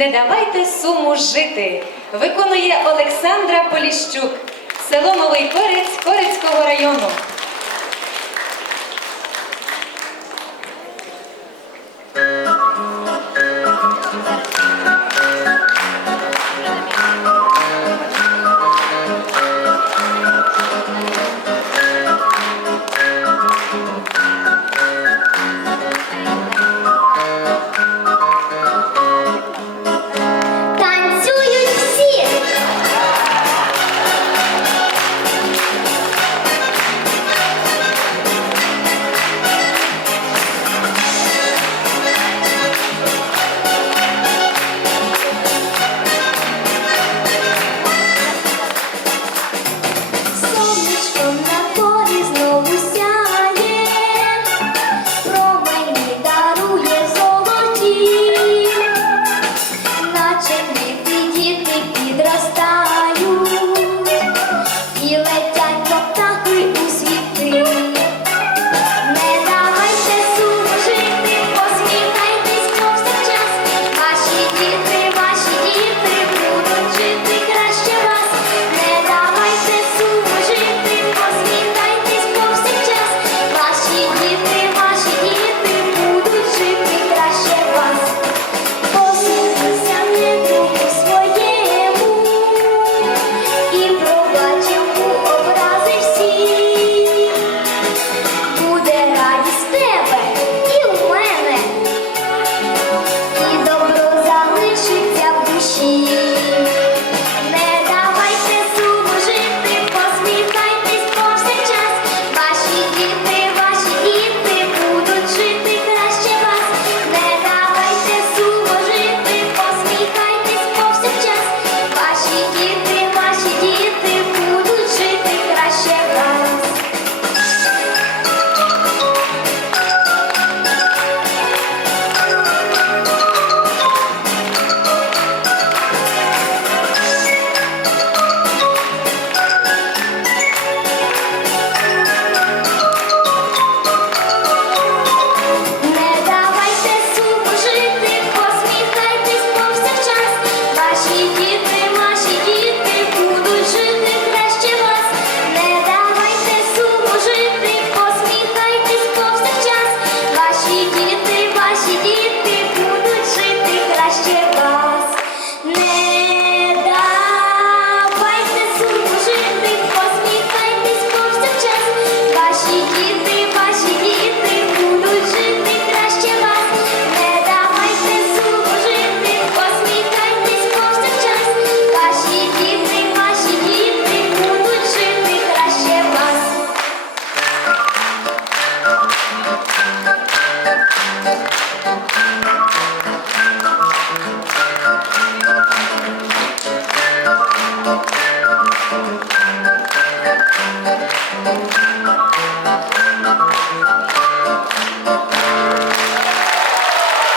Не давайте суму жити. Виконує Олександра Поліщук, село Новий Корець Корецького району.